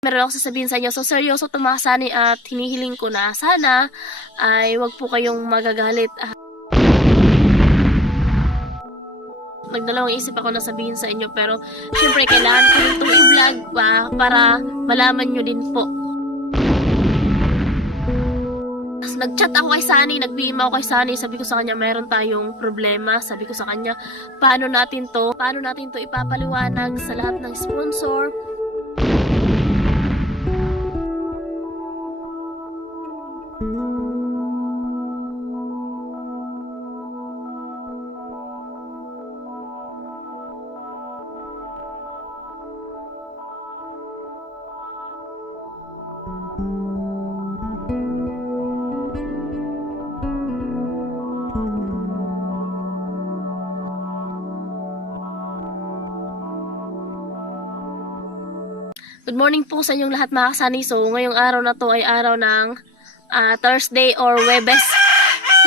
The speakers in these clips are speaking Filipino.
Meron ako sasabihin sa inyo. So, seryoso to mga sani at hinihiling ko na sana ay wag po kayong magagalit. Nagdalawang isip ako na sabihin sa inyo pero syempre kailangan ko rin itong i-vlog para malaman nyo din po. Nag-chat ako kay Sunny, nag-PM ako kay Sunny, sabi ko sa kanya meron tayong problema, sabi ko sa kanya paano natin to ipapaliwanag sa lahat ng sponsor. Good morning po sa inyong lahat mga kasani. So, ngayong araw na to ay araw ng Thursday or Webes.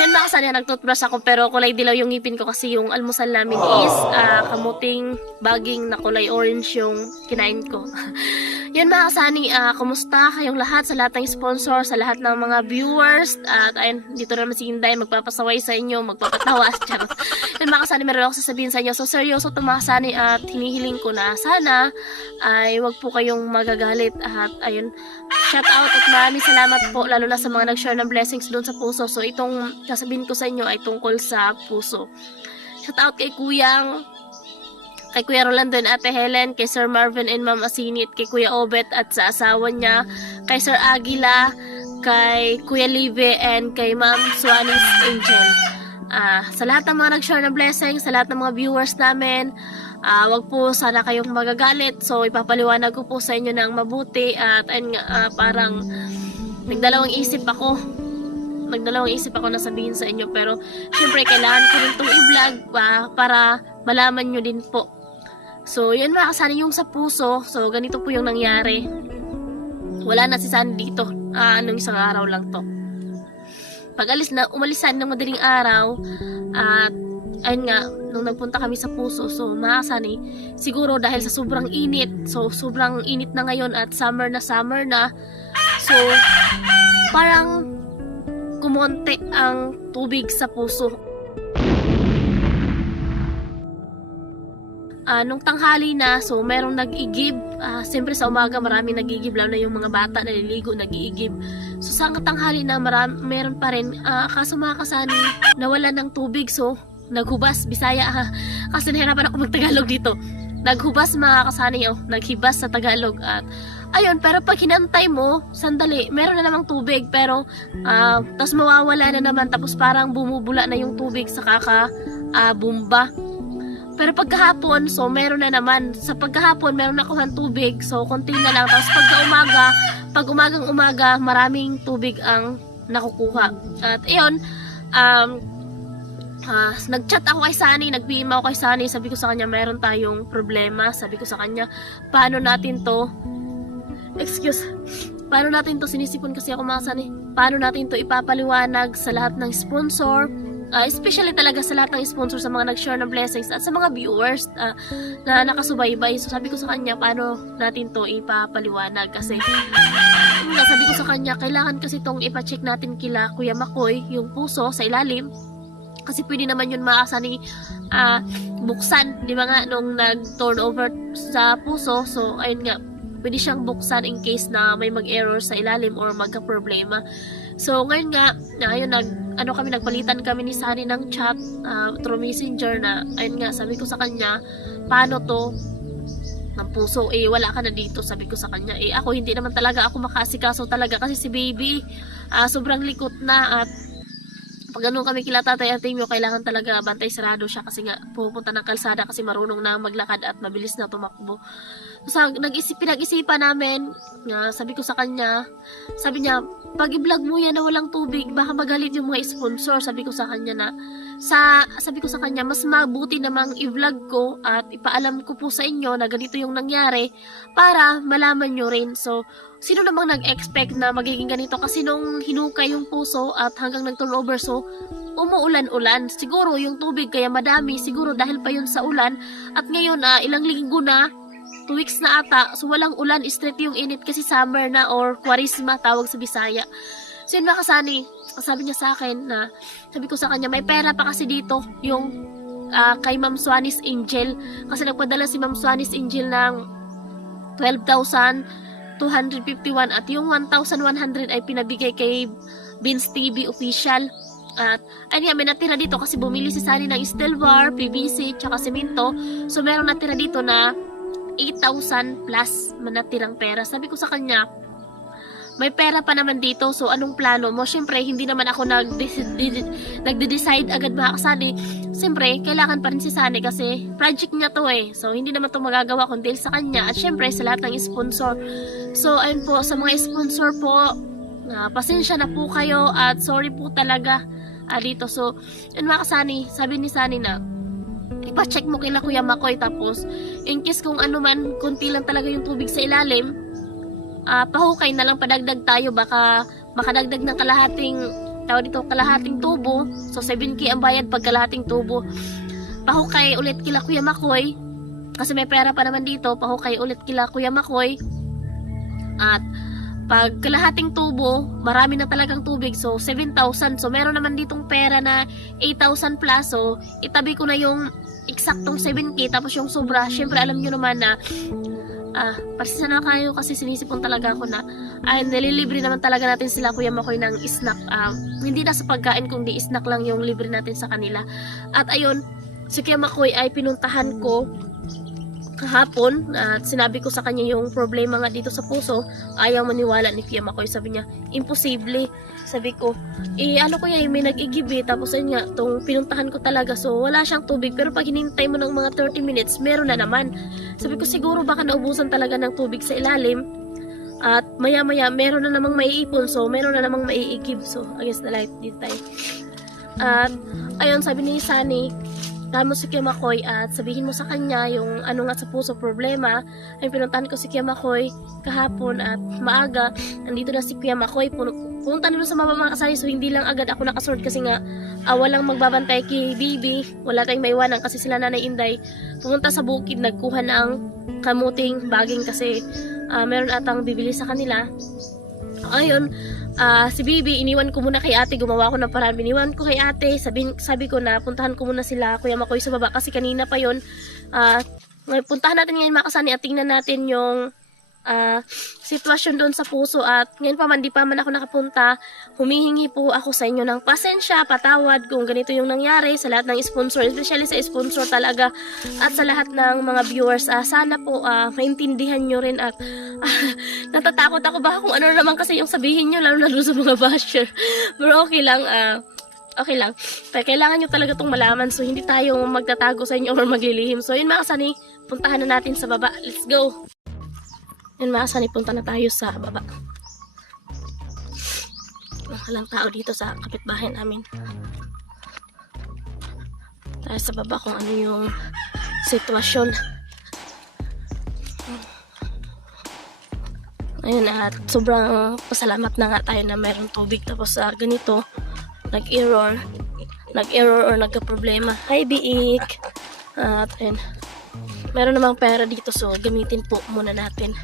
Yan mga kasani, nag-toothbrush ako pero kulay dilaw yung ngipin ko kasi yung almusal namin is kamuting baging na kulay orange yung kinain ko. Yan mga kasani, kumusta kayong lahat sa lahat ng sponsor, sa lahat ng mga viewers. At ayun, dito naman si Inday, magpapasaway sa inyo, magpapatawa. Yan mga kasani, meron ako sasabihin sa inyo. So seryoso to mga kasani at hinihiling ko na sana ay wag po kayong magagalit. At ayun, shout out at maraming salamat po lalo na sa mga nag-share ng blessings doon sa puso. So itong sasabihin ko sa inyo ay tungkol sa puso. Shout out kay Kuya Rolando and Ate Helen, kay Sir Marvin and Ma'am Asinit, kay Kuya Obet at sa asawa niya, kay Sir Aguila, kay Kuya Live, and kay Ma'am Swanis Angel. Sa lahat ng mga nag-share ng blessing, sa lahat ng mga viewers namin, wag po sana kayong magagalit. So ipapaliwanag ko po sa inyo ng mabuti at parang nagdalawang isip ako na sabihin sa inyo pero syempre kailangan ko rin itong i-vlog para malaman nyo din po. So yun mga kasani, yung sa puso, so ganito po yung nangyari. Wala na si Sunny dito, anong isang araw lang to. Umalis Sunny ng madaling araw at ayun nga, nung nagpunta kami sa puso, so mga kasani, siguro dahil sa sobrang init, so sobrang init na ngayon at summer na, so parang kumonte ang tubig sa puso. Nung tanghali na, so merong nag-igib. Siyempre sa umaga maraming nag-igib, lalo na yung mga bata naliligo, nag-iigib. So sa tanghali na meron pa rin, kaso mga kasani, nawala ng tubig. So naghubas, Bisaya kasi nahirapan ako mag-Tagalog dito. Naghubas mga kasani, naghibas sa Tagalog. At ayun, pero pag hinantay mo, sandali, meron na namang tubig, pero tapos mawawala na naman, tapos parang bumubula na yung tubig sa bumba. Pero pagkahapon, so meron na naman. Sa pagkahapon, meron na kuhang tubig, so konti na lang. Tapos pag umagang umaga, maraming tubig ang nakukuha. At ayun, nag-chat ako kay Sunny, nag-PM ako kay Sunny, sabi ko sa kanya meron tayong problema, sabi ko sa kanya paano natin to sinisipon kasi ako mga Sunny, paano natin to ipapaliwanag sa lahat ng sponsor, especially talaga sa lahat ng sponsor, sa mga nag-share ng blessings at sa mga viewers na nakasubaybay. So sabi ko sa kanya paano natin to ipapaliwanag kasi sabi ko sa kanya kailangan kasi tong ipa-check natin kila Kuya Makoy yung puso sa ilalim. Kasi pwede naman yun maasani buksan, di ba nga, nung nag-turnover sa puso. So, ayun nga, pwede siyang buksan in case na may mag-error sa ilalim or magka-problema. So, ngayon nga, ayun, nagpalitan kami ni Sunny ng chat through messenger na, ayun nga, sabi ko sa kanya, paano to ng puso, wala ka na dito, sabi ko sa kanya. Ako, hindi naman talaga ako makasikaso talaga kasi si baby, sobrang likot na at pag ganun kami kila Tatay at Timyo, kailangan talaga bantay sarado siya kasi nga pupunta ng kalsada kasi marunong na maglakad at mabilis na tumakbo. So, pinag-isipan namin, sabi ko sa kanya, sabi niya, pag i-vlog mo yan na walang tubig, baka magalit yung mga sponsor. Sabi ko sa kanya mas mabuti namang i-vlog ko at ipaalam ko po sa inyo na ganito yung nangyari para malaman nyo rin. So, sino namang nag-expect na magiging ganito? Kasi nung hinukay yung puso at hanggang nag-turnover, so umuulan-ulan. Siguro yung tubig kaya madami, siguro dahil pa yun sa ulan. At ngayon, ilang linggo na, 2 weeks na ata. So walang ulan, straight yung init kasi summer na or kwarisma tawag sa Bisaya. So yun mga kasani, sabi niya sa akin na, sabi ko sa kanya, may pera pa kasi dito yung kay Ma'am Suanis Angel. Kasi nagpadala si Ma'am Suanis Angel ng 12,251 at yung 1,100 ay pinabigay kay Vince TV Official. At ayun nga, may natira dito kasi bumili si Sunny ng steel bar, PVC, tsaka semento. So meron natira dito na 8,000 plus manatirang pera. Sabi ko sa kanya, may pera pa naman dito, so anong plano mo? Siyempre, hindi naman ako nagde-decide agad mga kasani. Siyempre, kailangan pa rin si Sunny kasi project niya to eh. So, hindi naman to magagawa kundi sa kanya. At siyempre, sa lahat ng sponsor. So, ayun po, sa mga sponsor po, pasensya na po kayo at sorry po talaga dito. So, yun mga kasani, sabi ni Sunny na, ipa-check mo kila Kuya Makoy tapos, in case kung ano man, konti lang talaga yung tubig sa ilalim, pahukay na lang, padagdag tayo, baka makadagdag ng kalahating tubo. So 7K ang bayad pag kalahating tubo. Pahukay ulit kila Kuya Makoy kasi may pera pa naman dito. Pahukay ulit kila Kuya Makoy. At pag kalahating tubo, marami na talagang tubig, so 7,000. So meron naman ditong pera na 8,000 plus. So itabi ko na yung eksaktong 7K tapos yung sobra, syempre alam nyo naman na pasisa na kayo kasi sinisipon talaga ako na nililibre naman talaga natin sila Kuya Makoy ng snack. Hindi na sa pagkain kundi snack lang yung libre natin sa kanila. At ayun, si Kuya Makoy ay pinuntahan ko kahapon at sinabi ko sa kanya yung problema nga dito sa puso. Ayaw maniwala ni Kuya Makoy, sabi niya imposible. Sabi ko ano ko yan, may nag-igibi tapos ayun nga, tong pinuntahan ko talaga, so wala siyang tubig, pero pag hinintay mo ng mga 30 minutes meron na naman. Sabi ko siguro baka naubusan talaga ng tubig sa ilalim at maya maya meron na namang maiipon, so meron na namang maiigib. So I guess na light dito tayo. At ayun, sabi ni Sunny, tama si Kuya Makoy at sabihin mo sa kanya yung ano nga sa puso problema. Ay pinuntahan ko si Kuya Makoy kahapon at maaga. Nandito na si Kuya Makoy. Punta na doon sa mga kasali, so hindi lang agad ako nakasort kasi nga walang magbabantay kay Bibi. Wala tayong maiwanan kasi sila Nanay Inday pumunta sa bukid, nagkuha ng kamuting baging kasi meron atang bibili sa kanila. Ayun, si Bibi, iniwan ko muna kay ate, gumawa ko ng paraan, iniwan ko kay ate, sabi ko na puntahan ko muna sila Kuya Makoy sa baba kasi kanina pa yun. Puntahan natin ngayon mga kasani at tingnan natin yung sitwasyon doon sa puso. At ngayon pa man, di pa man ako nakapunta, humihingi po ako sa inyo ng pasensya, patawad kung ganito yung nangyari sa lahat ng sponsor, especially sa sponsor talaga at sa lahat ng mga viewers. Sana po maintindihan nyo rin at natatakot ako baka kung ano naman kasi yung sabihin nyo, lalo na doon sa mga basher. Pero okay lang, okay lang. Pero kailangan nyo talaga itong malaman, so hindi tayo magtatago sa inyo or maglilihim. So yun mga kasani, puntahan na natin sa baba. Let's go! Yun mga kasani, punta na tayo sa baba. Walang tao dito sa kapitbahay namin. Tayo sa baba kung ano yung sitwasyon. Ayun, at sobrang pasalamat na nga tayo na mayroong tubig. Tapos ganito, nag-error or nagka-problema. Hi, Biik! At ayun, meron namang pera dito, so gamitin po muna natin.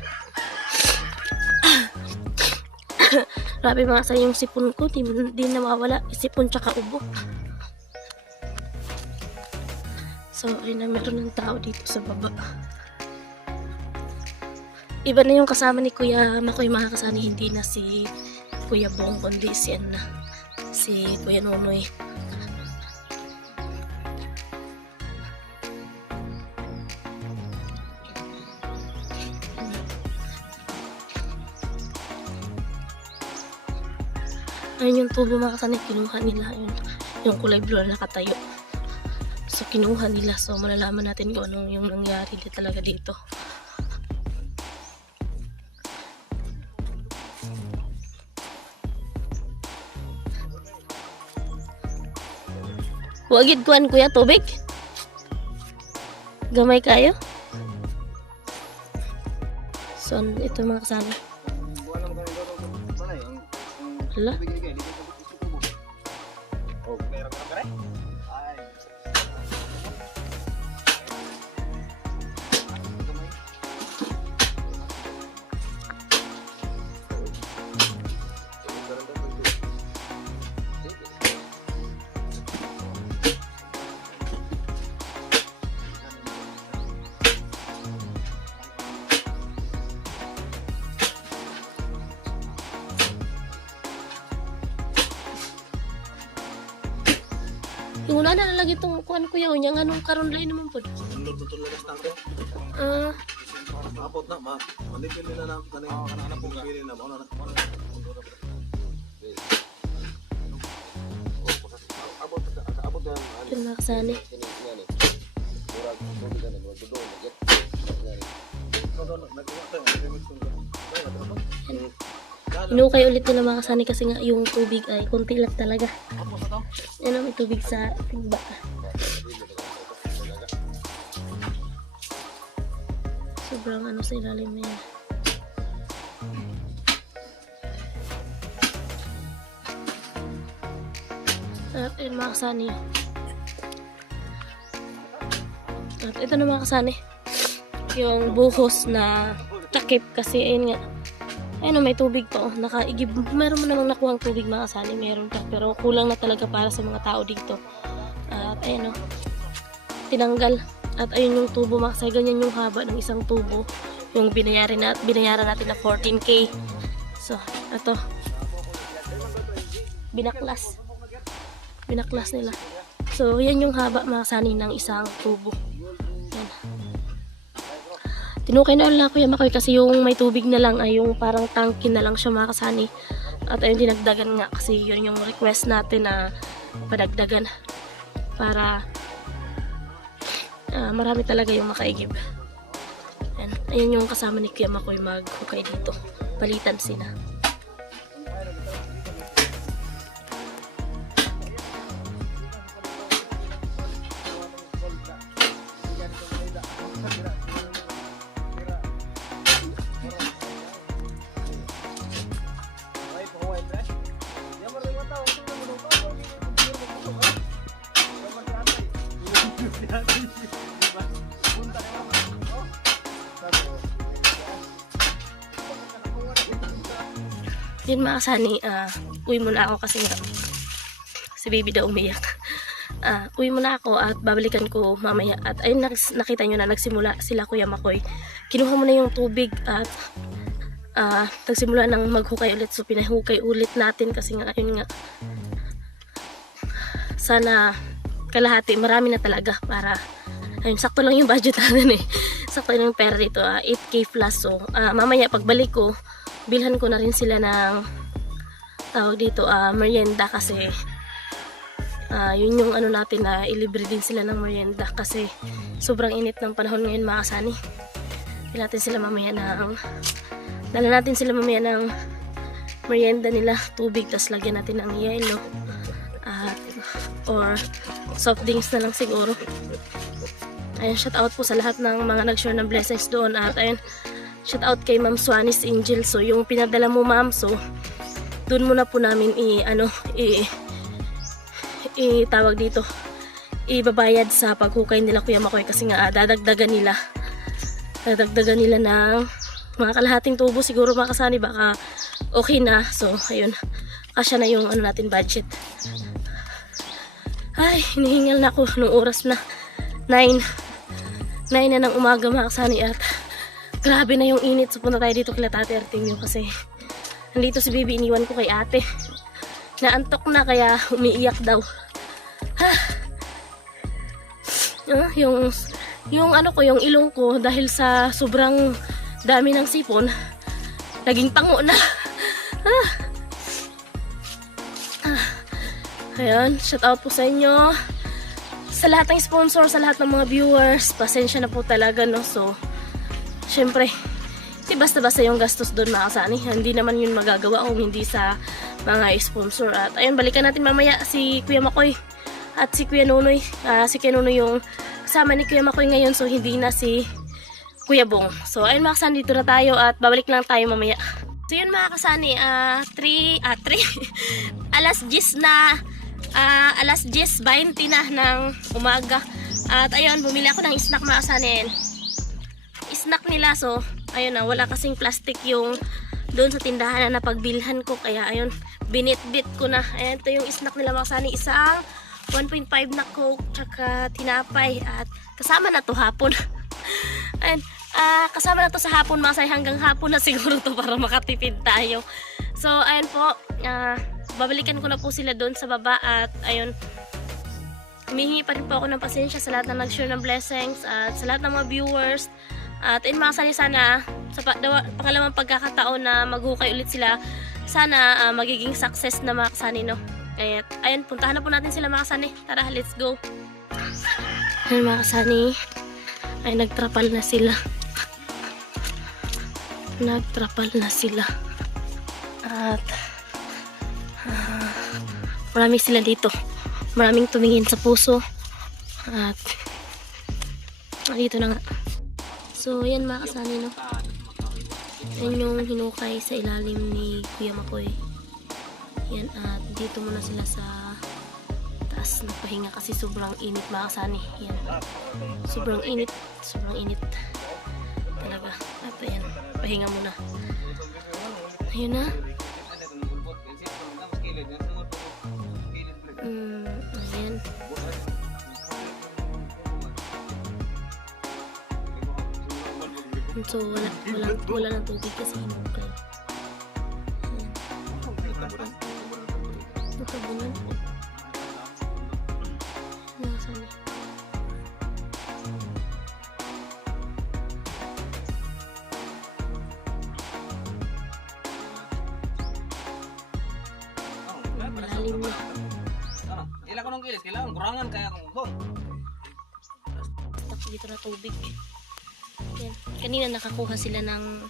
Grabe mga sa yung sipon ko, di nawawala. Sipon tsaka ubo. So, ayun na, meron ng tao dito sa baba. Iba na yung kasama ni Kuya Makoy mga kasani, hindi na si Kuya Bong, kundi si Kuya Nonoy. Ayun yung tubo mga kasani, kinuha nila yung kulay blue na nakatayo. So kinuha nila, so malalaman natin kung anong yung nangyari talaga dito. Wagid kuan kuya tubig? Gamay kayo? So ito mga kasama. Hala? Yung una na lagi itong kuhan ko yun, yung anong karon lain naman po. Nandun to lagas tangke. Apot na, manipil nila na kanina pong pili na. Mauna na. Abot na. Yung makasani. Inukay ulit nila makasani kasi nga yung tubig ay konti lang talaga. Ano, may tubig sa timba. Sobrang ano sa ilalim na yan. At ayun mga kasani. At ito na mga kasani. Yung buhos na takip kasi ayun nga. Ayun may tubig pa oh. Nakaigib. Meron mo namang nakuha ang tubig mga kasani. Meron pa. Pero kulang na talaga para sa mga tao dito. At ayun oh. Tinanggal. At ayun yung tubo mga kasani. Ganyan yung haba ng isang tubo. Yung binayaran natin na 14K. So, ito. Binaklas. Binaklas nila. So, yan yung haba mga kasani ng isang tubo. Yan. Tinukay na lang Kuya Makoy kasi yung may tubig na lang ay yung parang tangke na lang siya mga kasani. At ayun dinagdagan nga kasi yun yung request natin na padagdagan para marami talaga yung makaigib. Yan. Ayun yung kasama ni Kuya Makoy maghukay dito. Palitan sila. Yun mga kasani, uwi muna ako kasi nga si baby daw umiyak. Uwi muna ako at babalikan ko mamaya. At ayun nakita nyo na nagsimula sila Kuya Makoy. Kinuha mo na yung tubig at nagsimula ng maghukay ulit. So pinahukay ulit natin kasi nga ayun nga. Sana kalahati, marami na talaga para ayun, sakto lang yung budget natin eh. Sakto yung pera dito, 8K plus. So mamaya pagbalik ko bilhan ko na rin sila ng tawag dito merienda kasi yun yung ano natin na ilibre din sila ng merienda kasi sobrang init ng panahon ngayon mga kasani. Dala natin sila mamaya ng merienda nila, tubig, tas lagyan natin ng yelo or soft drinks na lang siguro. Ayun, shout out po sa lahat ng mga nag-share ng blessings doon. At ayun, shout out kay Ma'am Swanis Angel. So yung pinadala mo ma'am, so doon muna po namin tawag dito, ibabayad sa paghukay nila Kuya Makoy kasi nga dadagdagan nila ng mga kalahating tubo siguro mga kasani, baka okay na. So ayun, kasya na yung ano natin budget. Ay, hinihingal na ako nung oras na 9 na ng umaga mga kasani at grabe na yung init. So punta tayo dito kila Tate Artemio kasi nandito si baby, iniwan ko kay ate. Naantok na kaya umiiyak daw. Yung ano ko, yung ilong ko dahil sa sobrang dami ng sipon, naging tango na. Ayan, shout out po sa inyo. Sa lahat ng sponsor, sa lahat ng mga viewers, pasensya na po talaga, no. So, syempre, di basta-basta yung gastos doon mga kasani. Hindi naman yun magagawa kung hindi sa mga sponsor. At ayun, balikan natin mamaya si Kuya Makoy at si Kuya Nunoy. Si Kuya Nunoy yung kasama ni Kuya Makoy ngayon, so hindi na si Kuya Bong. So ayun mga kasani, dito na tayo at babalik lang tayo mamaya. So yun mga kasani, alas 10 na, alas 10:20 na ng umaga. At ayun, bumili ako ng snack mga kasani. Snack nila, so ayun na, wala kasing plastic yung doon sa tindahan na napagbilhan ko, kaya ayun, binit-bit ko na. Ayan, ito yung snack nila mga kasani, isang 1.5 na Coke, tsaka tinapay, at kasama na to hapon. Ayun, kasama na to sa hapon mga kasani, hanggang hapon na siguro to para makatipid tayo. So ayun po, babalikan ko na po sila doon sa baba at ayun, humihingi pa rin po ako ng pasensya sa lahat ng nag-share ng blessings at sa lahat ng mga viewers. At ayun mga kasani, sana sa pangalawang pagkakataon na maghukay ulit sila, sana magiging success na mga kasani, no? At ayun, puntahan na po natin sila mga kasani. Tara, let's go. Ayun mga kasani, ay nagtrapal na sila. Nagtrapal na sila. At marami sila dito. Maraming tumingin sa puso. At dito na nga. So, yan mga kasani, no? Yan yung hinukay sa ilalim ni Kuya Makoy. Yan, at dito muna sila sa taas nagpahinga kasi sobrang init mga kasani. Yan. Sobrang init. Sobrang init. Talaga. At ayan, pahinga muna. Ayun na. Ayan. So, wala ng tubig kasi hinukay. Nakabunan. Nasaan? Malalim na. Ilan ko nung kilis, kailangan kurangan kaya kung bong. Tapos dito na tubig. Yan. Kanina nakakuha sila ng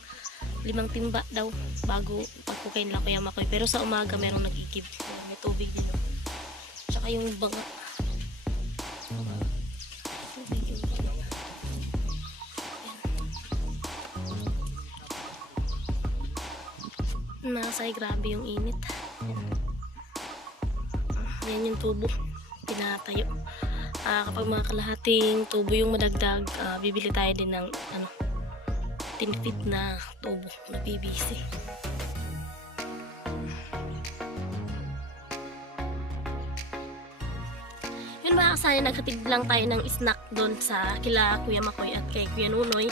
5 timba daw bago pagkukay nila Kuya Makoy. Pero sa umaga merong nagigib. May tubig din. Tsaka yung banga. Tubig yung banga. Yan. Nasay, grabe yung init. Yan yung tubo. Pinatayo. Kapag mga kalahating tubo yung madagdag, bibili tayo din ng 10 feet na tubo na PVC. Yun mga kasani, naghatid lang tayo ng snack doon sa kila Kuya Makoy at kay Kuya Nunoy.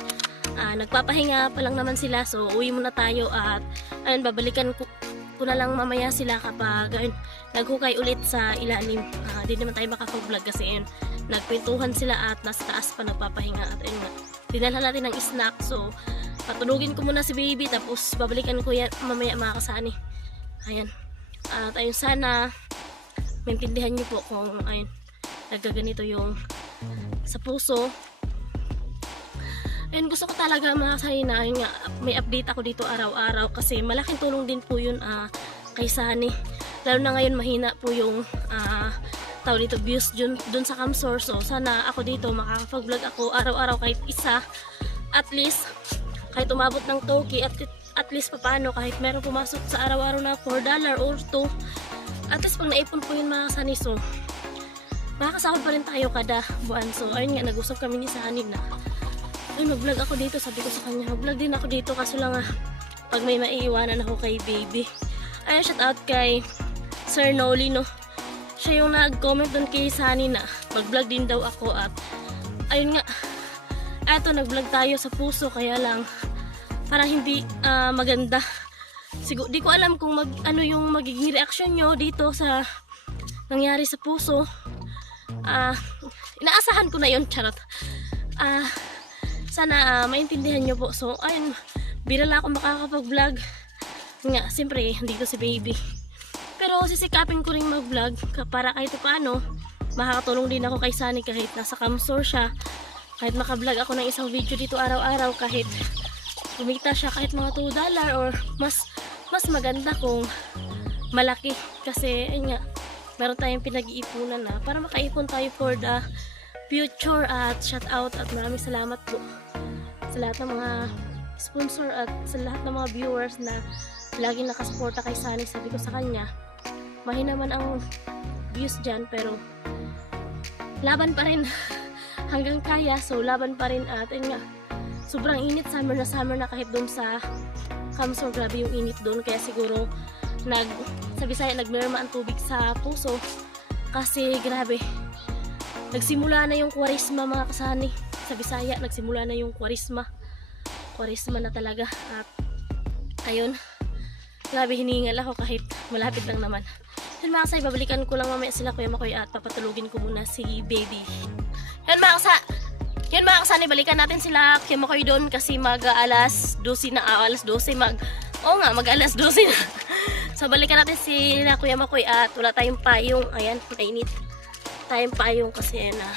Nagpapahinga pa lang naman sila, so uwi muna tayo at ayun, babalikan ko na lang mamaya sila kapag naghukay ulit sa ilalim. Di naman tayo makapag-vlog kasi ayun, nagkwentuhan sila at nasa taas pa nagpapahinga. At ayun nga, dinala natin ng snack, so patulugin ko muna si baby tapos babalikan ko yan mamaya mga kasani. Ayan. At ayun, sana maintindihan nyo po kung ayun, nagaganito yung sa puso. Ayun, gusto ko talaga mga kasani na ayun nga, may update ako dito araw-araw kasi malaking tulong din po yun kay Sunny. Lalo na ngayon mahina po yung tawag dito views dun sa Camsor. So sana ako dito makakapag-vlog ako araw-araw kahit isa. At least kahit umabot ng 2K at least papaano kahit meron pumasok sa araw-araw na $4 or 2. At least pag naipon po yun mga kasani, so makakasahod pa rin tayo kada buwan. So ayun nga, nag-usap kami ni Sunny na ay mag-vlog ako dito. Sabi ko sa kanya, mag-vlog din ako dito kaso lang pag may maiiwanan ako kay baby. Ayun, shout out kay Sir Noli, no? Siya yung nag-comment doon kay Sunny na mag-vlog din daw ako. At ayun nga, eto, nag-vlog tayo sa puso, kaya lang parang hindi maganda. Siguro di ko alam kung ano yung magiging reaction nyo dito sa nangyari sa puso. Inaasahan ko na yun, charot. Sana maintindihan nyo po. So ayun, birala ako makakapag-vlog nga, siyempre dito si baby. Pero sisikapin ko rin mag-vlog para kahit paano makakatulong din ako kay Sunny kahit nasa Camsor siya. Kahit maka-vlog ako ng isang video dito araw-araw, kahit kumita siya kahit mga $2 or mas maganda kung malaki. Kasi ayun nga, meron tayong pinag-iipunan na para makaipon tayo for the future. At shout out at maraming salamat po sa lahat ng mga sponsor at sa lahat ng mga viewers na laging nakasuporta kay Sunny. Sabi ko sa kanya, mahina man ang views dyan pero laban pa rin hanggang kaya. So laban pa rin. At ayun nga, sobrang init, summer na kahit doon sa Camsor, grabe yung init doon. Kaya siguro sa Bisaya nagmirma ang tubig sa puso kasi grabe, nagsimula na yung kwarisma mga kasani. Sa Bisaya nagsimula na yung kwarisma na talaga. At ayun, grabe, hiningal ako kahit malapit lang naman. Yan mga kasay, babalikan ko lang mamaya sila Kuya Makoy at papatulugin ko muna si baby. Yan mga kasay, balikan natin sila Kuya Makoy doon kasi mag-alas 12 na, alas 12 mag-alas 12 na. So balikan natin sila Kuya Makoy at wala tayong payong. Ayan, mainit tayong payong kasi na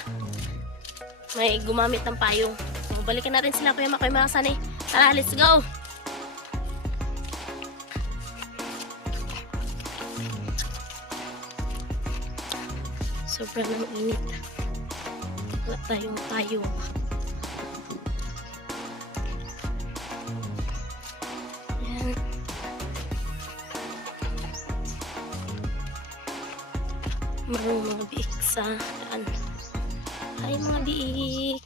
may gumamit ng payong. So balikan natin sila Kuya Makoy mga kasay. Tara, let's go! Sobrang init. Wala tayong payong. Ayan. Marunong mga biik sa daan. Hi mga biik.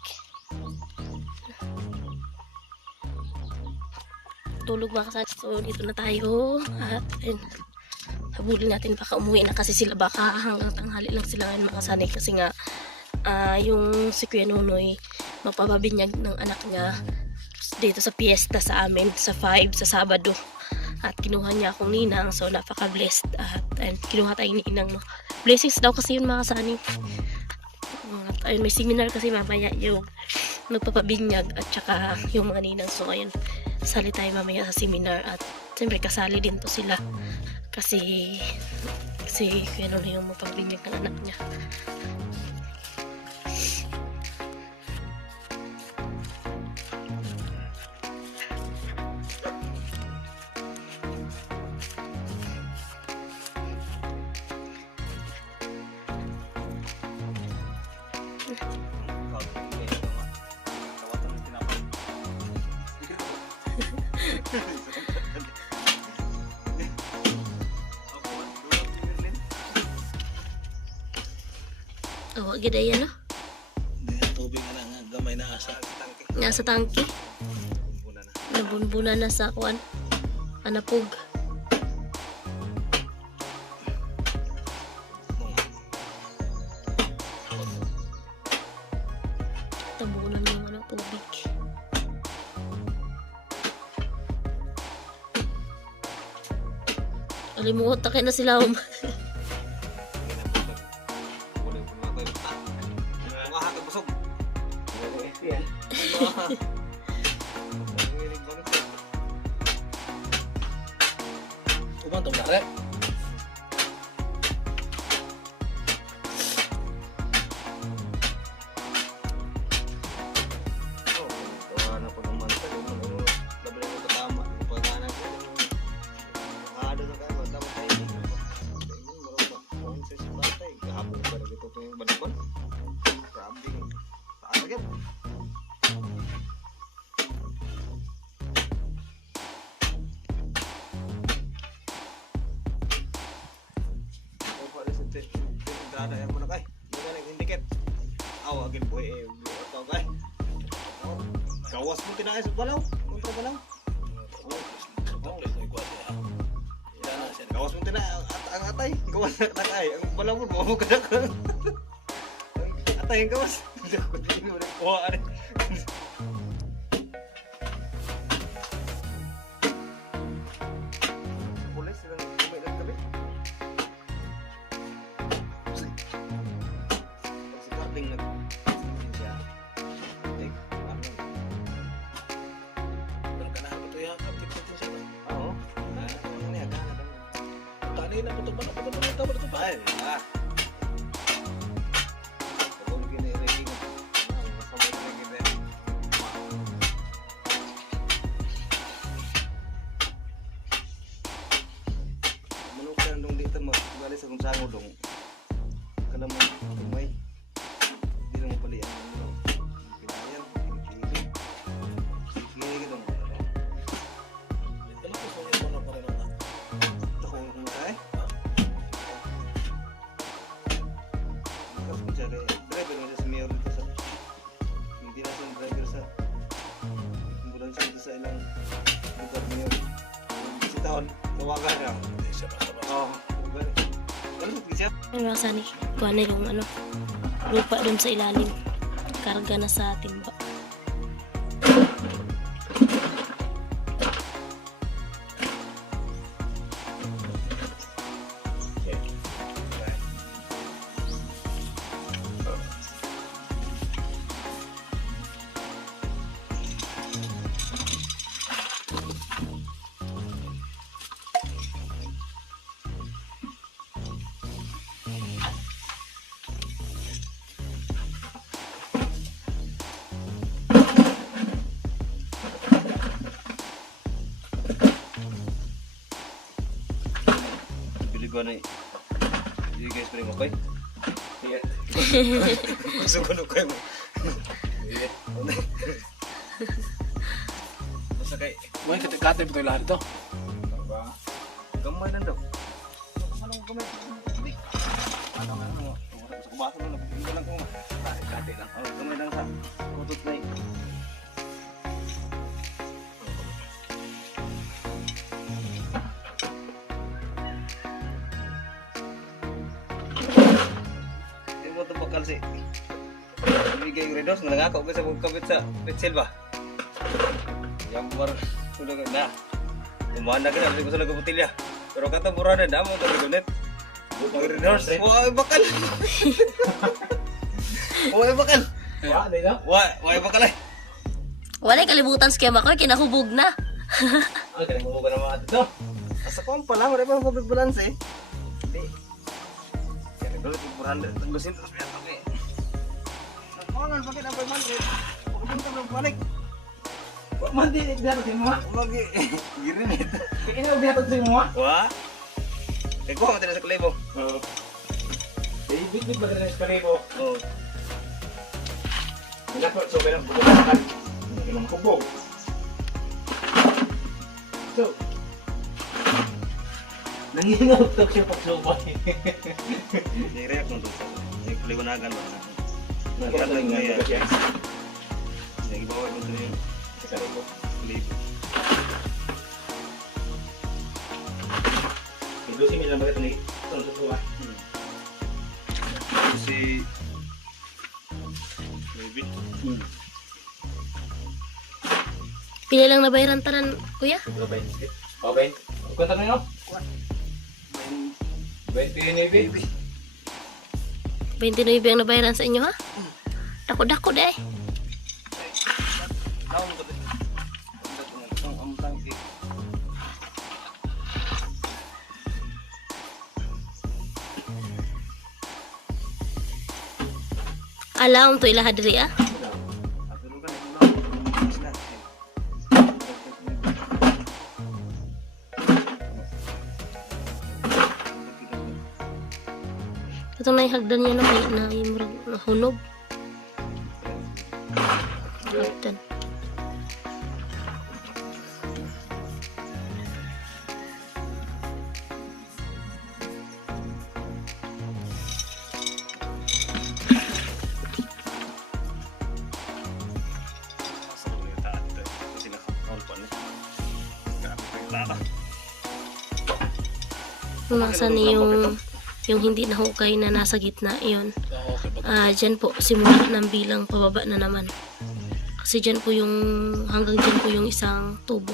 Tulog mga kasat. So dito na tayo. At ayun. Habulin natin baka umuwi na kasi sila baka hanggang tanghali lang sila ngayon makasanay kasi nga yung si Kuya Nonoy magpapabinyag ng anak niya dito sa piyesta sa amin sa 5 sa Sabado at kinuha niya akong ninang so napaka blessed at kinuha tayong ninang no. Blessings daw kasi yun mga kasani at ayun may seminar kasi mamaya yung magpapabinyag at saka yung mga ninang so ayun sali tayo mamaya sa seminar at siyempre kasali din to sila kasi Kuya Nonoy yung mapabinyag ng anak niya. Awa gid ay ano? Tubig na nga gamay na asa. Nga sa tangke. Nabunbuna na sa kuan. Anapog. Tabunan yung ano tubig. Alimuot na kayo na sila Umantong na rin. Ada yang mana kay? Mana indicate? Aw agin boy eh. Ito kay. Gawas mo tinay sa balaw. Kontra balaw. Gawas mo tinay ang atay. Gawas na kay. Ang balaw mo mo kada ka. Atay ang gawas. Hindi mo na kuha ari. Pulis lang kumay lang gabi. Ting nag siya. Tek, ano? Berkanahan ito ya, kapit ko siya. Oo. Ano niya kana ba? Tali na puto ba ito pa? Ay, Ako lagi na i-reading. Masabay na lagi din. Manukan dong dito mo, bali sa kung sango dong. Kana mo tumay. Pali ang ano, pinayan, kikilig. Kikilig ito mo. Ito lang po yung mga parinong ito kung kumatay. Kasi siya driver mo sa mayor dito sa hindi na sa driver sa ambulansya dito sa ilang lugar mayor. Si taon, tawagan na. Oo. Ganun, siya. Ay mga kasani, kuha na yung ano lupa dun sa ilalim. Karga na sa timba. Ligo na you guys pwede mo koy? Iya. Gusto ko nung koy mo. Iya. Basta kay, May katikate ito yung lahat ito. gamay lang daw. Anong gamay? Ano nga mo? Sa kubaso na nagpipili lang ko. Kate lang. Gamay lang sa kutot na yun. Hindi mo ito bakal si ibigay yung redos. Nangako ko sa kabit sa Petsil ba? Yang bar sudah na. Umana ka na, hindi ko sa nagputilya. Pero kata mura na, damo ito redonet. Redos, why bakal? Why bakal? Wala, hindi na. Why bakal eh? Wala kalibutan skema ko, kinahubog na. Ang kalimutan naman ito. Asa ko pa lang, wala pa ang public balance eh. Hindi. Kaya redos, 400, tanggusin terus biar pakai. Nagpangan, pakai na 500. Pagpunta mo balik. Wak mandi biar sa mo. Lagi, girin ito. Ini biar sa mo. Wah. Eh, kuha mo tayo sa kalibo. Oh. Big ba rin sa kalibo? Oh. Dapat so meron bukan. Ilang kubog. So. Nangingaw to siya pagsubay. Direct mo doon. Yung paliwanagan mo. Nagkataon nga siya. Sige, bawa mo doon yung Sa kalibo. kalibo. Ilu si Milan bakit ni tuwa. Si maybe Pila lang nabayaran tanan, kuya? Okay. Kunta niyo? 20 baby. 29 ang nabayaran sa inyo, ha? Dako-dako deh. naon ko din. Ang amtang ki. Alaom to ilaha diri, ah. Aturo ka na isla. Itong naihagdan niya na may murag nahunog. Hagdan. Asa ko yung taat ito. Kasi nakapaul pa na. Grabe pa yung tata. Nasa ni yung hindi nahukay na nasa gitna, yun. Okay. Dyan po, simula ng bilang pababa na naman. Kasi dyan po yung, hanggang dyan po yung isang tubo.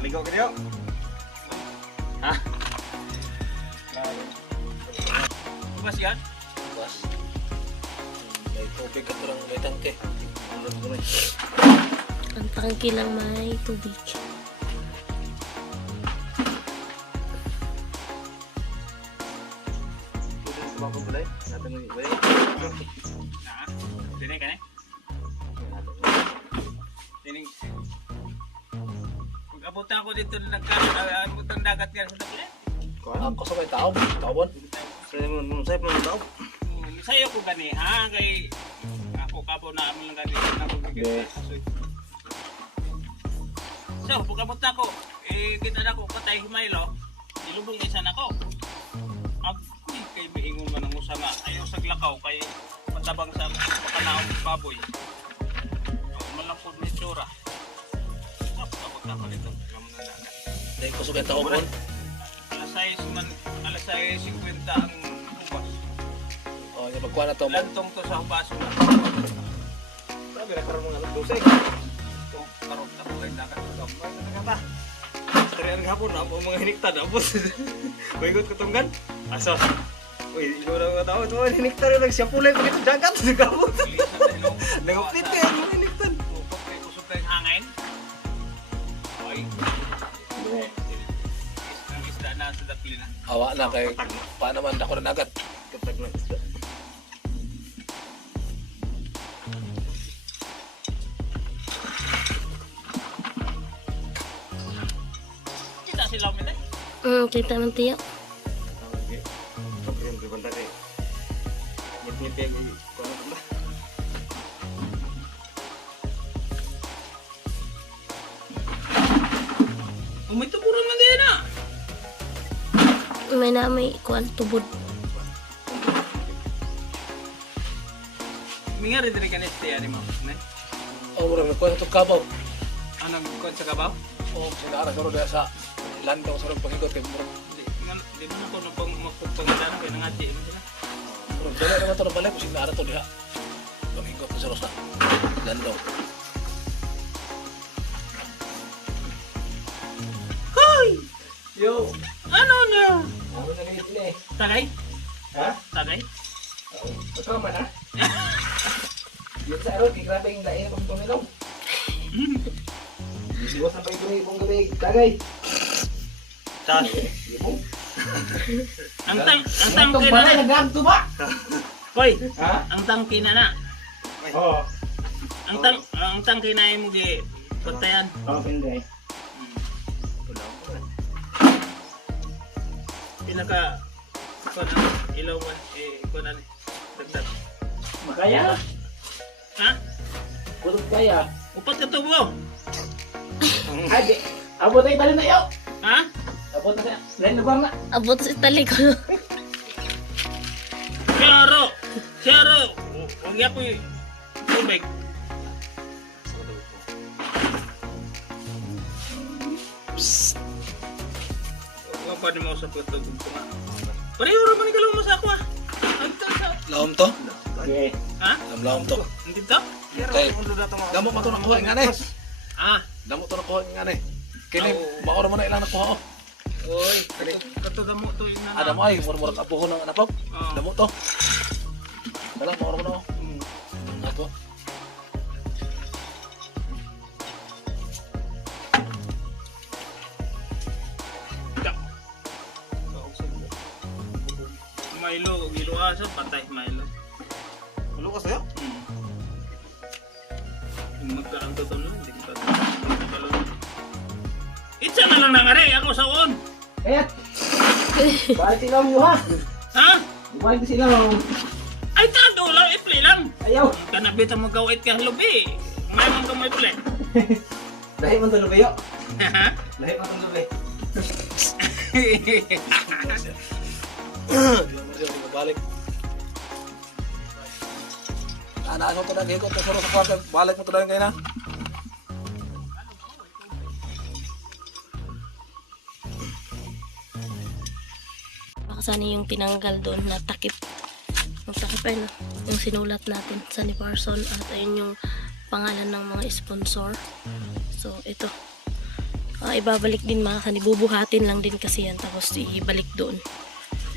Kaligaw ka niyo. Ha? Bas yan? Bas. May tubig ka turang may tangke. Ang tangke lang may tubig. Pwede na kumapag balay. Natin mo yung balay. Dinig ka eh? Dinig. Kung abutan ako dito na nagkakabutang dagat nga sa dakli. Ako sa kay tao, tawon. Sa'yo mo ng tao. Sa'yo ko gani ha, kay ako kabo na amin lang gani na magbigay sa kasoy. So, kung abot ako, kita na ko patay himaylo, ilubong isa na ko. Agoy kay biingon man ang usa nga, ayaw sa glakaw kay patabang sa pakanaong baboy. Malapod ni tsura. Abot ako nito, gamon na dagat. Dahil ko sa kay tao kon. Alas 6:50 ang ubas. Oh, yung pagkuha na to mo. Lantong to sa ubaso na. Sabi na karoon mga dosay. Ito, karoon na ko kay dagat sa gamay na nagata. Tarihan nga po na mga hiniktad. Abot. Bagot ko tunggan. Asos. Uy, ikaw na mga tao. Ito mga hiniktar lang siya pulay pag ito dagat. Nagkabot. Nagupit ka yung mga hiniktar. Kusog kayong hangin. Ay. Ang isda na sa dapli na. Awa na kay pa naman ako na nagat. Kapag ng isda. Kita sila ulit eh. Kita ng tiyo. Kapag yung bibanda kayo. Ngit-ngit yung kung ano ba. May tuburan man din ah. May na may kuan tubod. May nga rin ka na siya ni mo. Oh, mura ko sa kabaw. Anong kwan sa kabaw? Oh, sinara sa roda sa landong sa roda pangigot kay mura. Di mo na ko na pang magpagpagdaan kaya nangati mo sila. Mura dala naman to balik kung sinara to diha. Pangigot sa roda. Landong. Hoy! Yo! Ano na? Ano na ganito na eh? Tagay? Ha? Tagay? Ito man ha? Yun sa araw, grabe yung lain ng tumilaw. Isiwas na pa yung ibong gabi, tagay. Tas. Ibong. Ang tangki na na. Nagagto ba? Hoy! Ha? Ang tangki na na. Oo. Ang tangki na yung mugi. Patayan. Oo, hindi. Pinaka kunan ilaw man kunan dagdag. Makaya? Ha? Kulog kaya? Upat ka tubo. Ay, di. Abot ay tali na yaw. Ha? Abot na siya. Lain lugar na. Abot sa tali ko. Siyaro! Siyaro! Huwag yan po yung tubig. Huwag pa din mo sa pagtugog ko nga. Pareho naman ni kalong mo sa ako ah. Laom to? Okay. Ha? Laom to. Hindi to? Okay. Damo pa to nakuha nga ni. Ah. Damo to nakuha nga ni. Kini Oo. maoro mo na ilang nakuha oh. Oy, katuga mo to yung Ada mo ay mura-mura ka puho ng anapop. Oo. Damo to. Dala maoro mo na oh. Ato. Milo, gilo aso, patay Milo. Ano ka sa'yo? Yung magkaang to nun, hindi ko kalong. Itsa na lang nangari, ako sa on. Kaya! Balik sila mo ha! Ha? Balik sila mo! Ay, tato lang, i-play lang. Ayaw! Kanabit ang magkawait ka lubi. Ngayon ang kamay play. Lahi mo ito lubi yo! Ha? Lahi mo ito lubi! Di mo balik. Ano to na gigot to sa kwarto. Balik mo to na ngayon na. Sana yung tinanggal doon na takip. Yung takip ay no, yung sinulat natin sa ni Parson at ayun yung pangalan ng mga sponsor. So ito. Ibabalik din mga kani, bubuhatin lang din kasi yan tapos ibalik doon.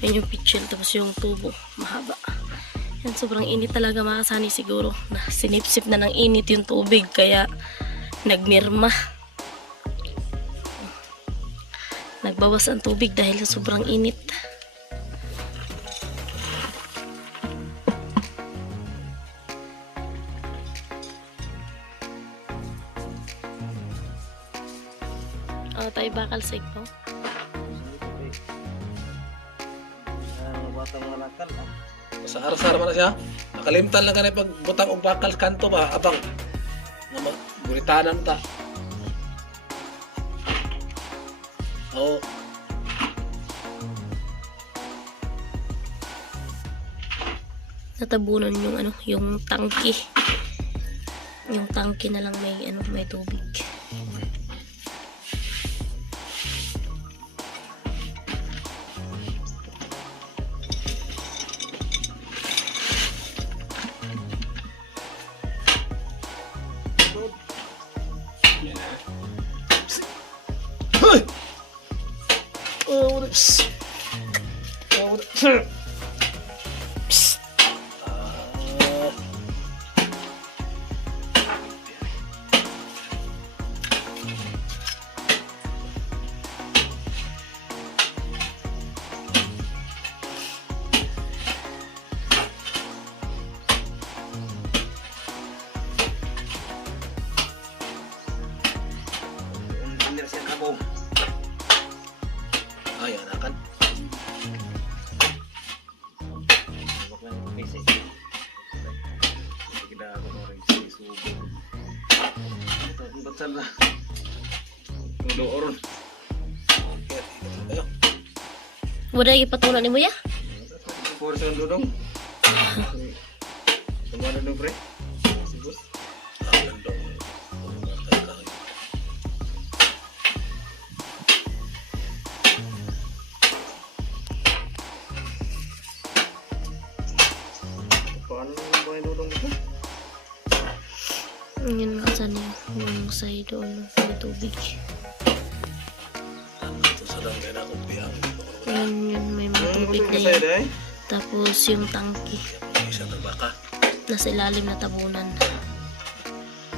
Yan yung pitchel tapos yung tubo mahaba. Yan sobrang init talaga mga kasani siguro na sinipsip na ng init yung tubig kaya nagmirma. Nagbawas ang tubig dahil sa sobrang init. Tayo bakal sa ikaw. Batang mga nakal ah. Sa aras-aras man na siya. Nakalimtan lang ka na pag butang og bakal kanto ba abang. Nga guritanan ta. Oh. Natabunan yung ano, yung tangke. Yung tangke na lang may ano, may tubig. Oh, Kasi kita ako na rin sa isubo. Ito, kung ba't saan na? Yung dooron. Kaya dito na kayo. Wala ipatunan ni mo ya? Puro sa dudong. Kumano nung pre? Sigus. Nandong. Paano nung bahay dudong ito? Yun mga kasani, yung side doon, may tubig. Ito sa lang kaya na akong biyang. Yun, may mga Ano tubig ito na kasaya yun. dahi? Tapos yung tangki, Isa ng baka. nasa ilalim na tabunan.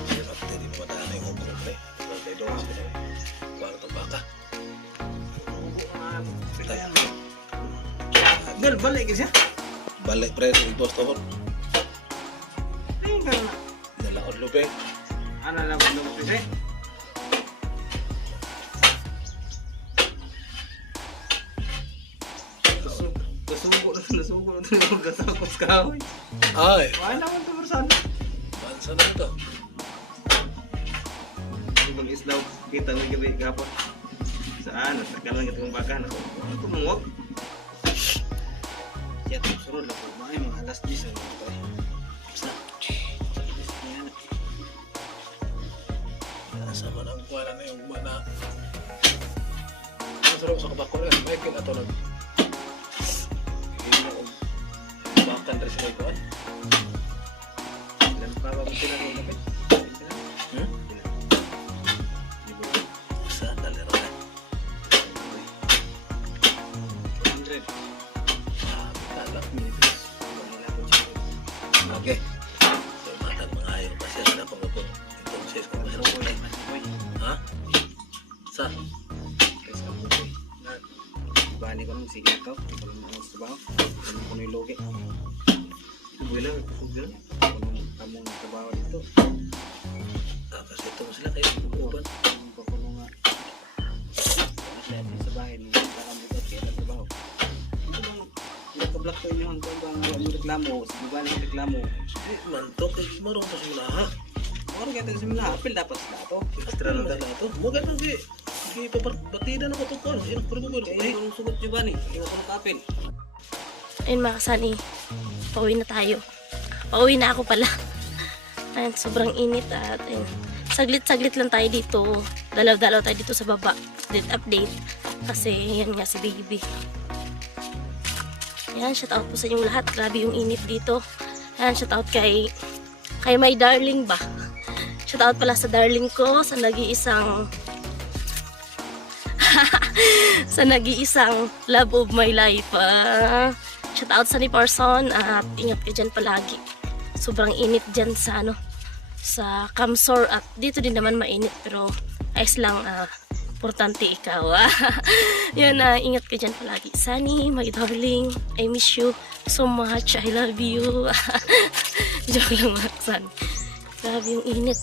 Hindi mo madaan yung hukong pre. Kaya doon sila. Para ng baka. Gal, balik ka siya. Balik pre, yung boss to. Ayun ka na. Nalaon lubeng. Ano lang kung nung pre? Nasugo na ito yung gasakos kahoy. Ay, Wala naman ito person. bansa na ito. Ibang islaw, kita mo gabi kapot. Saan? Nagkalang itong baka. Ano tumungog? Kaya ito sunod lang. Mga mga alas 10 ang ito. Basta. Nasa man ang kuha na yung mana. Ang sarap sa kabako na. May kina ito nag... Hindi mo bakan rin sila ito ay. Ilan pa ba sila ng lapit? Hmm? Saan dali rin? 200. Talak. Wala po siya. Okay. So, matag mga ayaw. Pasya na pangapot. Itong sis ko meron ko na. Ha? Saan? Bani ko nung sige ito. Ito lang mga trabaho. Ano ko yung logi. Wala. Anong tamong trabaho dito. Kasi ito sila kayo. Uban. Anong pakulo nga. Siya sa bahay. Nung parang bukat kaya nagtrabaho. Ito lang. Nagka-block ko inyo. Ang reklamo. Sa baba ng reklamo. Hindi man to. Kaya marunong to simula ha. Ano kaya tayo simula? Apil dapat na ito. Extra lang dala ito. Mga ganun kaya. Sige, batida na ko ito ko. Inak ko rin Kaya yung sugot nyo ba ni? Iwan ko ng kapil. Ayun mga kasani, pauwi na tayo. Pauwi na ako pala. Ayun, sobrang init at ayun. Saglit-saglit lang tayo dito. Dalaw-dalaw tayo dito sa baba. Update. Kasi yan nga si baby. Yan, shout out po sa inyong lahat. Grabe yung init dito. Yan, shout out kay my darling ba. Shout out pala sa darling ko, sa nag-iisang sa nag-iisang love of my life. Shout out sa ni Parson at ingat ka dyan palagi. Sobrang init dyan sa sa Kamsor at dito din naman mainit pero ayos lang, importante ikaw. Yan, ingat ka dyan palagi. Sunny, my darling, I miss you so much. I love you. Joke lang mga Sunny. Grabe yung init.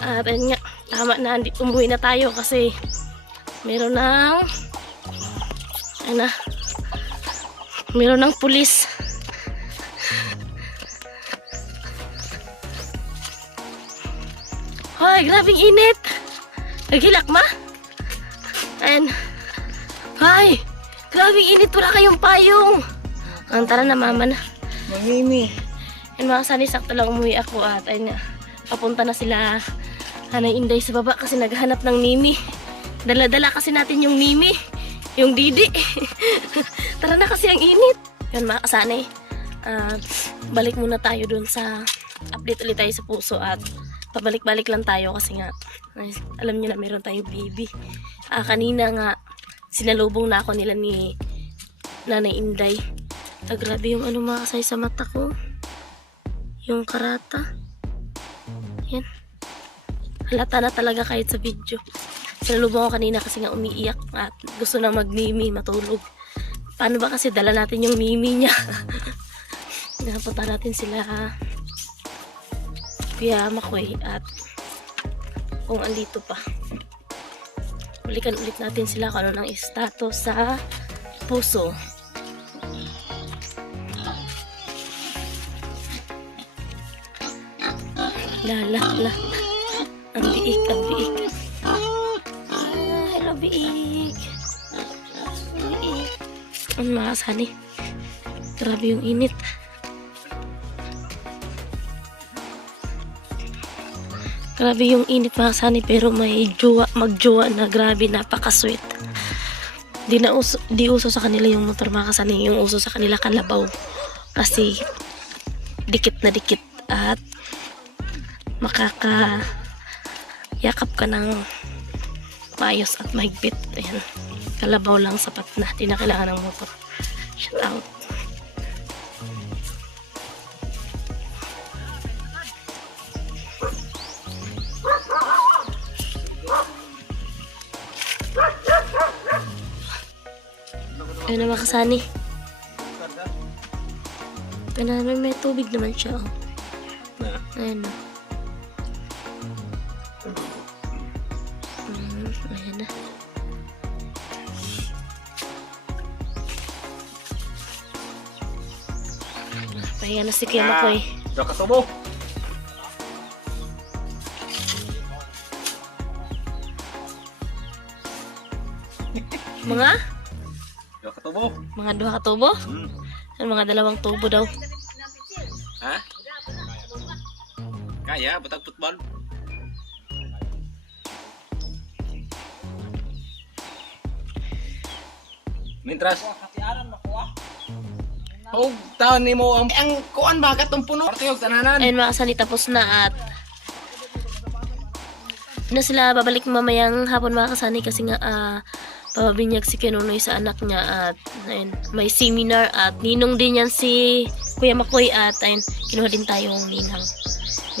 At ayun nga, tama na, umuwi na tayo kasi meron ng pulis. Hoy, grabing init. Nagilak ma? And hoy, grabing init, wala kayong payong. Ang tara na mama na. Mangimi. And mga Sunny, sakto lang umuwi ako at ayun nga, papunta na sila Hanay Inday sa baba kasi naghahanap ng Mimi. Dala-dala kasi natin yung Mimi, yung Didi. Tara na kasi ang init. Yan mga kasanay, balik muna tayo dun sa update ulit tayo sa puso at pabalik-balik lang tayo kasi nga alam niyo na meron tayong baby. Kanina nga sinalubong na ako nila ni Nanay Inday. Grabe yung mga kasay sa mata ko. Yung karata. Yan. Halata na talaga kahit sa video. Sinalubong ko kanina kasi nga umiiyak at gusto na mag-mimi, matulog. Paano ba kasi dala natin yung mimi niya? Napunta natin sila Kuya Makoy at kung andito pa. Balikan ulit natin sila kung ano ng status sa puso. La. Ang biik. Hello, biik. Ang mga kasani. Grabe yung init. Grabe yung init mga kasani, pero may magjowa na grabe, napaka-sweet. Di uso sa kanila yung motor mga kasani, yung uso sa kanila kalabaw. Kasi dikit na dikit at makakayakap ka ng maayos at mahigpit. Ayan. Kalabaw lang sapat na. Di na kailangan ng motor. Shout out. Ayun na mga kasani. May tubig naman siya. Oh. Na. Ayan na. Ayan na. Pahinga na si Kuya Makoy. Dok katubo. Mga? Dok katubo. Mga 2 ka tubo? Hmm. Mga 2 tubo daw. Ha? Kaya, batag football. Mintras. Oh, taon ni mo ang kuan ba katong puno? Partiyog tananan. Ayun mga kasani, tapos na at na sila babalik mamayang hapon mga kasani kasi nga pababinyag si Kinunoy sa anak niya at ayun, may seminar at ninong din yan si Kuya Makoy at ayun, kinuha din tayong ninang.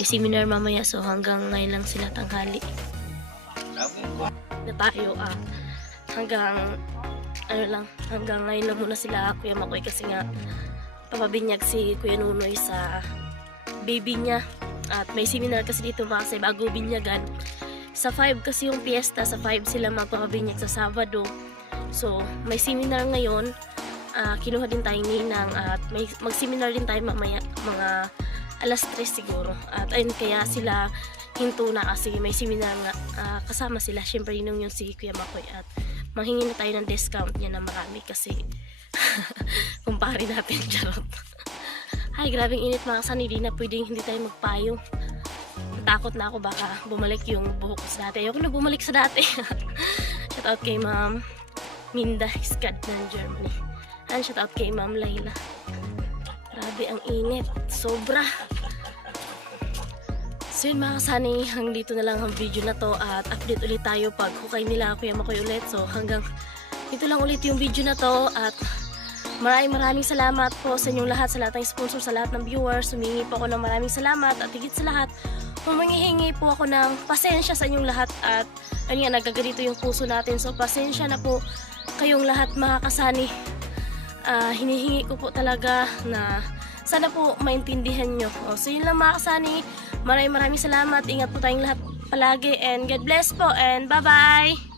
May seminar mamaya so hanggang ngayon lang sila tanghali. Na tayo hanggang ngayon lang muna sila Kuya Makoy kasi nga papabinyag si Kuya Nunoy sa baby niya at may seminar kasi dito mga kasi bago binyagan sa 5 kasi yung piyesta, sa 5 sila magpapabinyag sa Sabado, so may seminar ngayon. Kinuha din tayong ninang at may mag-seminar din tayo mamaya mga alas 3 siguro at ayun kaya sila hinto na kasi may seminar nga kasama sila, syempre yun yung si Kuya Makoy at manghingi na tayo ng discount niya na marami kasi kumpare natin, charot. Ay, grabing init mga kasani, di na pwedeng hindi tayo magpayong. Takot na ako baka bumalik yung buhok ko sa dati. Ayoko na bumalik sa dati. Shout out kay Ma'am Minda Iskad ng Germany. And shout out kay Ma'am Layla. Grabe ang init, sobra. So yun mga kasani, hanggang dito na lang ang video na to at update ulit tayo pag hukay nila Kuya Makoy ulit. So hanggang dito lang ulit yung video na to at maraming salamat po sa inyong lahat, sa lahat ng sponsor, sa lahat ng viewers. Humingi po ako ng maraming salamat at higit sa lahat, humingi po ako ng pasensya sa inyong lahat at ayun nga, nagaganito yung puso natin. So pasensya na po kayong lahat mga kasani. Hinihingi ko po talaga na sana po maintindihan nyo. So yun lang mga kasani. Maraming salamat. Ingat po tayong lahat palagi and God bless po and bye bye!